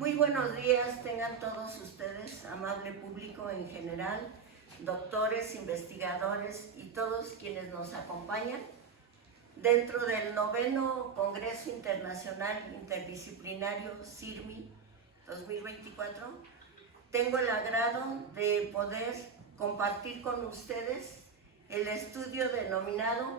Muy buenos días tengan todos ustedes, amable público en general, doctores, investigadores y todos quienes nos acompañan dentro del 9º Congreso Internacional Interdisciplinario CIRMI 2024. Tengo el agrado de poder compartir con ustedes el estudio denominado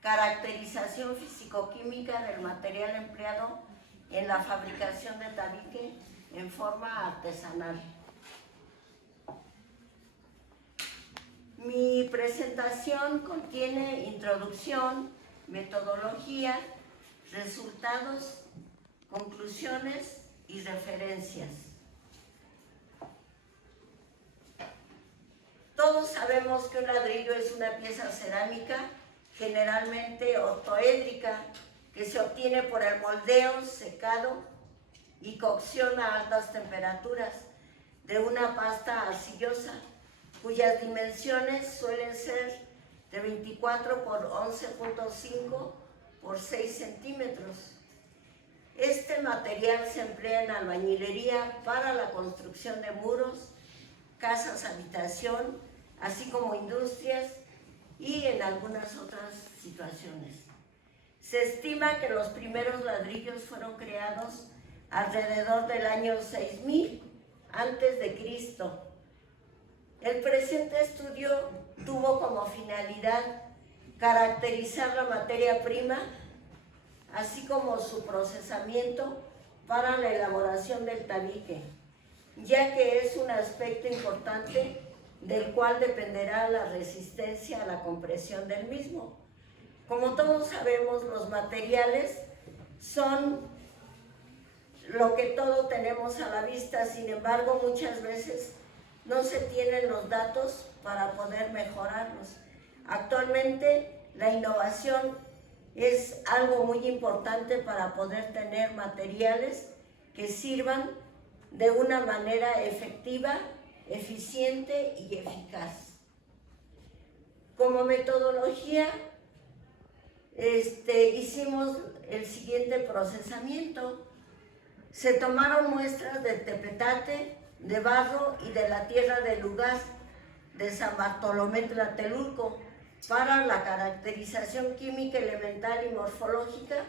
Caracterización físico-química del material empleado en la fabricación de tabique en forma artesanal. Mi presentación contiene introducción, metodología, resultados, conclusiones y referencias. Todos sabemos que un ladrillo es una pieza cerámica generalmente ortoédrica que se obtiene por el moldeo, secado y cocción a altas temperaturas de una pasta arcillosa, cuyas dimensiones suelen ser de 24 por 11.5 por 6 centímetros. Este material se emplea en albañilería para la construcción de muros, casas habitación, así como industrias y en algunas otras situaciones. Se estima que los primeros ladrillos fueron creados alrededor del año 6000 a.C. El presente estudio tuvo como finalidad caracterizar la materia prima, así como su procesamiento para la elaboración del tabique, ya que es un aspecto importante del cual dependerá la resistencia a la compresión del mismo. Como todos sabemos, los materiales son lo que todo tenemos a la vista, sin embargo, muchas veces no se tienen los datos para poder mejorarlos. Actualmente, la innovación es algo muy importante para poder tener materiales que sirvan de una manera efectiva, eficiente y eficaz. Como metodología, hicimos el siguiente procesamiento. Se tomaron muestras de tepetate, de barro y de la tierra del lugar de San Bartolomé Tlatelolco. Para la caracterización química, elemental y morfológica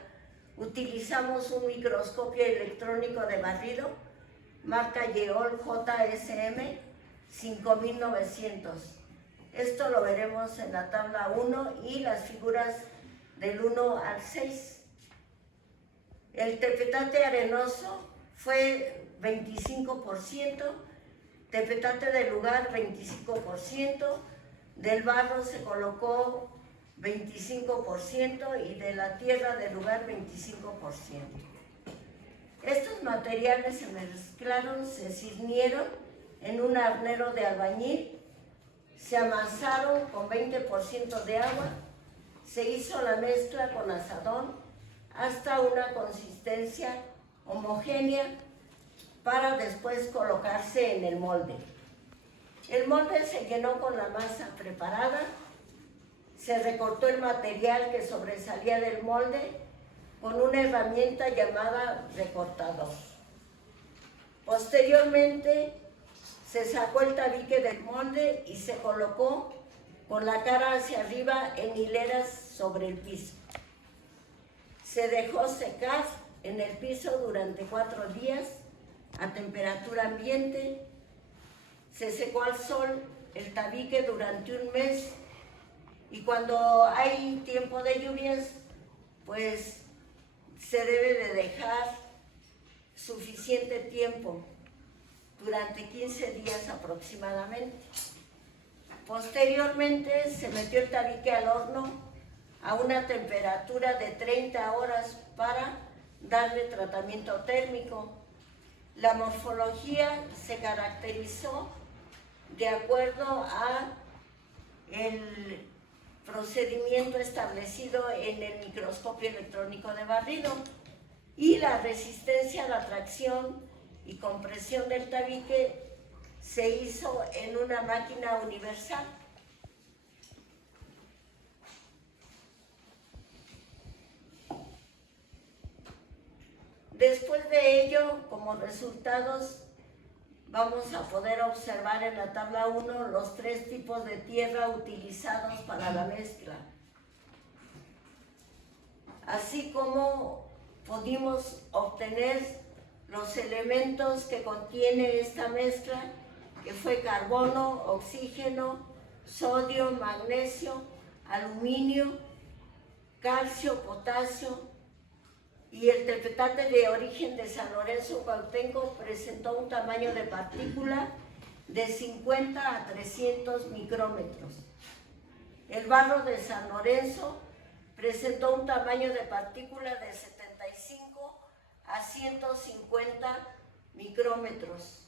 utilizamos un microscopio electrónico de barrido marca Yehol JSM 5900. Esto lo veremos en la tabla 1 y las figuras del 1 al 6. El tepetate arenoso fue 25%, tepetate del lugar 25%, del barro se colocó 25% y de la tierra del lugar 25%. Estos materiales se mezclaron, se ciznieron en un arnero de albañil, se amasaron con 20% de agua, se hizo la mezcla con asadón hasta una consistencia homogénea para después colocarse en el molde. El molde se llenó con la masa preparada, se recortó el material que sobresalía del molde con una herramienta llamada recortador. Posteriormente se sacó el tabique del molde y se colocó con la cara hacia arriba en hileras sobre el piso. Se dejó secar en el piso durante 4 días a temperatura ambiente. Se secó al sol el tabique durante un mes y cuando hay tiempo de lluvias, pues se debe de dejar suficiente tiempo, durante 15 días aproximadamente. Posteriormente se metió el tabique al horno a una temperatura de 30 horas para darle tratamiento térmico. La morfología se caracterizó de acuerdo a el procedimiento establecido en el microscopio electrónico de barrido y la resistencia a la tracción y compresión del tabique se hizo en una máquina universal. Después de ello, como resultados, vamos a poder observar en la tabla 1 los 3 tipos de tierra utilizados para la mezcla. Así como pudimos obtener los elementos que contiene esta mezcla, que fue carbono, oxígeno, sodio, magnesio, aluminio, calcio, potasio, y el tepetate de origen de San Lorenzo Cuauhtémoc presentó un tamaño de partícula de 50 a 300 micrómetros. El barro de San Lorenzo presentó un tamaño de partícula de 75 a 150 micrómetros.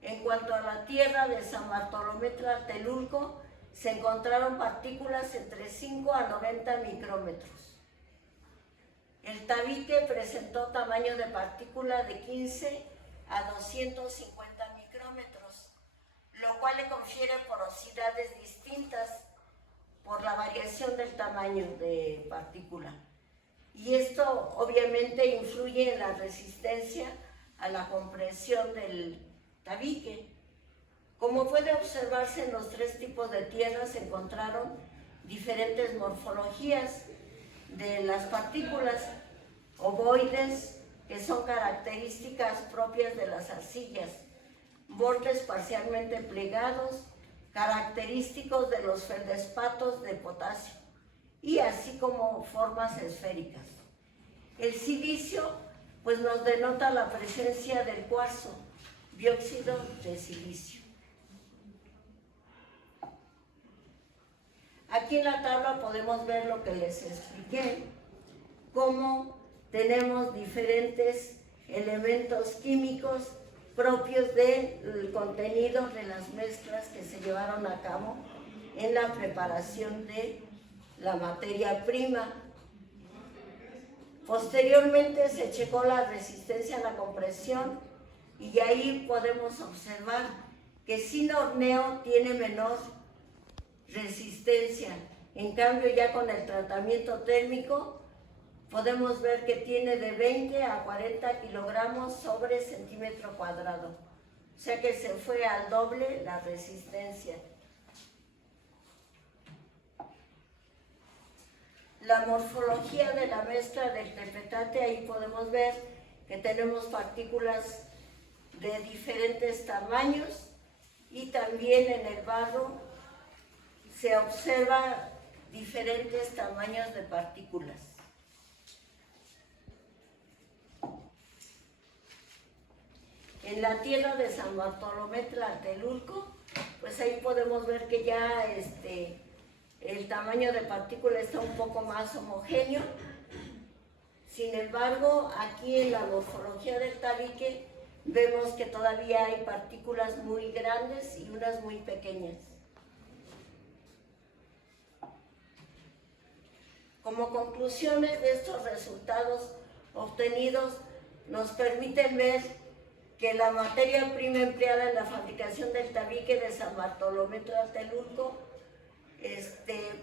En cuanto a la tierra de San Bartolomé Tlatelolco, se encontraron partículas entre 5 a 90 micrómetros. El tabique presentó tamaño de partícula de 15 a 250 micrómetros, lo cual le confiere porosidades distintas por la variación del tamaño de partícula. Y esto obviamente influye en la resistencia a la compresión del tabique. Como puede observarse, en los 3 tipos de tierra se encontraron diferentes morfologías de las partículas: ovoides, que son características propias de las arcillas; bordes parcialmente plegados, característicos de los feldespatos de potasio, y así como formas esféricas. El silicio pues nos denota la presencia del cuarzo, dióxido de silicio. Aquí en la tabla podemos ver lo que les expliqué, cómo tenemos diferentes elementos químicos propios del contenido de las mezclas que se llevaron a cabo en la preparación de la materia prima. Posteriormente se checó la resistencia a la compresión y ahí podemos observar que sin horneo tiene menor resistencia. En cambio, ya con el tratamiento térmico podemos ver que tiene de 20 a 40 kilogramos sobre centímetro cuadrado. O sea que se fue al doble la resistencia. La morfología de la mezcla del tepetate, ahí podemos ver que tenemos partículas de diferentes tamaños, y también en el barro se observa diferentes tamaños de partículas. En la tierra de San Bartolomé Tlatelolco, pues ahí podemos ver que ya el tamaño de partícula está un poco más homogéneo. Sin embargo, aquí en la morfología del tabique vemos que todavía hay partículas muy grandes y unas muy pequeñas. Como conclusiones de estos resultados obtenidos, nos permiten ver que la materia prima empleada en la fabricación del tabique de San Bartolomé Tlatelolco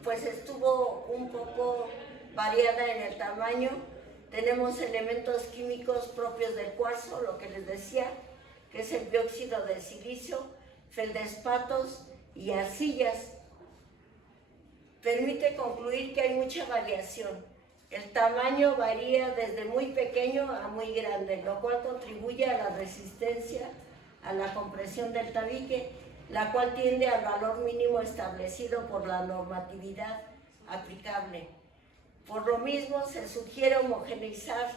pues estuvo un poco variada en el tamaño. Tenemos elementos químicos propios del cuarzo, lo que les decía, que es el dióxido de silicio, feldespatos y arcillas. Permite concluir que hay mucha variación. El tamaño varía desde muy pequeño a muy grande, lo cual contribuye a la resistencia a la compresión del tabique, la cual tiende al valor mínimo establecido por la normatividad aplicable. Por lo mismo, se sugiere homogeneizar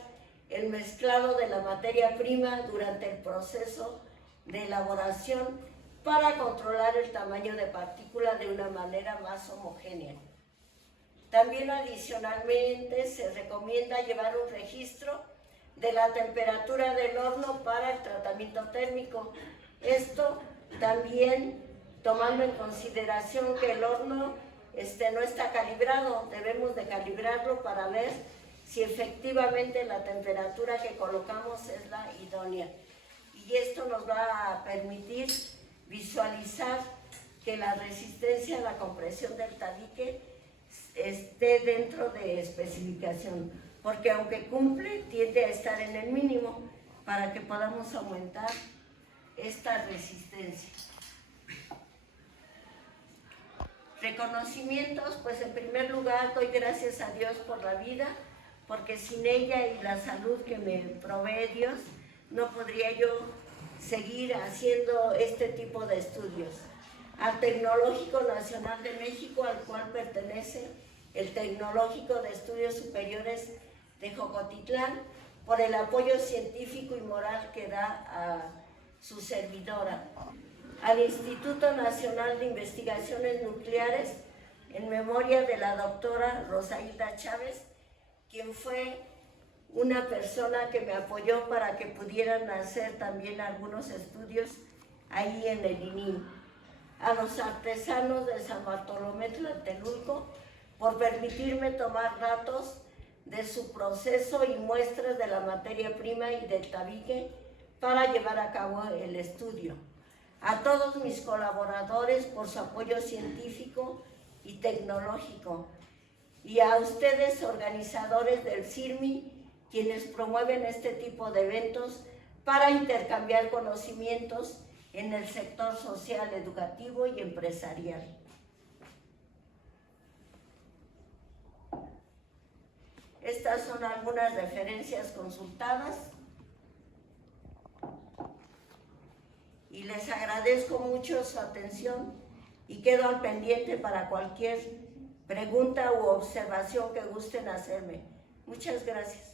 el mezclado de la materia prima durante el proceso de elaboración para controlar el tamaño de partícula de una manera más homogénea. También adicionalmente se recomienda llevar un registro de la temperatura del horno para el tratamiento térmico. Esto también tomando en consideración que el horno no está calibrado. Debemos de calibrarlo para ver si efectivamente la temperatura que colocamos es la idónea. Y esto nos va a permitir visualizar que la resistencia a la compresión del tabique esté dentro de especificación. porque aunque cumple, tiende a estar en el mínimo para que podamos aumentar esta resistencia. Reconocimientos, pues en primer lugar doy gracias a Dios por la vida, porque sin ella y la salud que me provee Dios, no podría yo seguir haciendo este tipo de estudios. Al Tecnológico Nacional de México, al cual pertenece el Tecnológico de Estudios Superiores de Jocotitlán, por el apoyo científico y moral que da a su servidora. Al Instituto Nacional de Investigaciones Nucleares, en memoria de la doctora Rosa Hilda Chávez, quien fue una persona que me apoyó para que pudieran hacer también algunos estudios ahí en el INIM. A los artesanos de San Bartolomé Tlatelolco, por permitirme tomar datos de su proceso y muestras de la materia prima y del tabique para llevar a cabo el estudio. A todos mis colaboradores por su apoyo científico y tecnológico, y a ustedes, organizadores del CIRMI, quienes promueven este tipo de eventos para intercambiar conocimientos en el sector social, educativo y empresarial. Estas son algunas referencias consultadas y les agradezco mucho su atención y quedo al pendiente para cualquier pregunta u observación que gusten hacerme. Muchas gracias.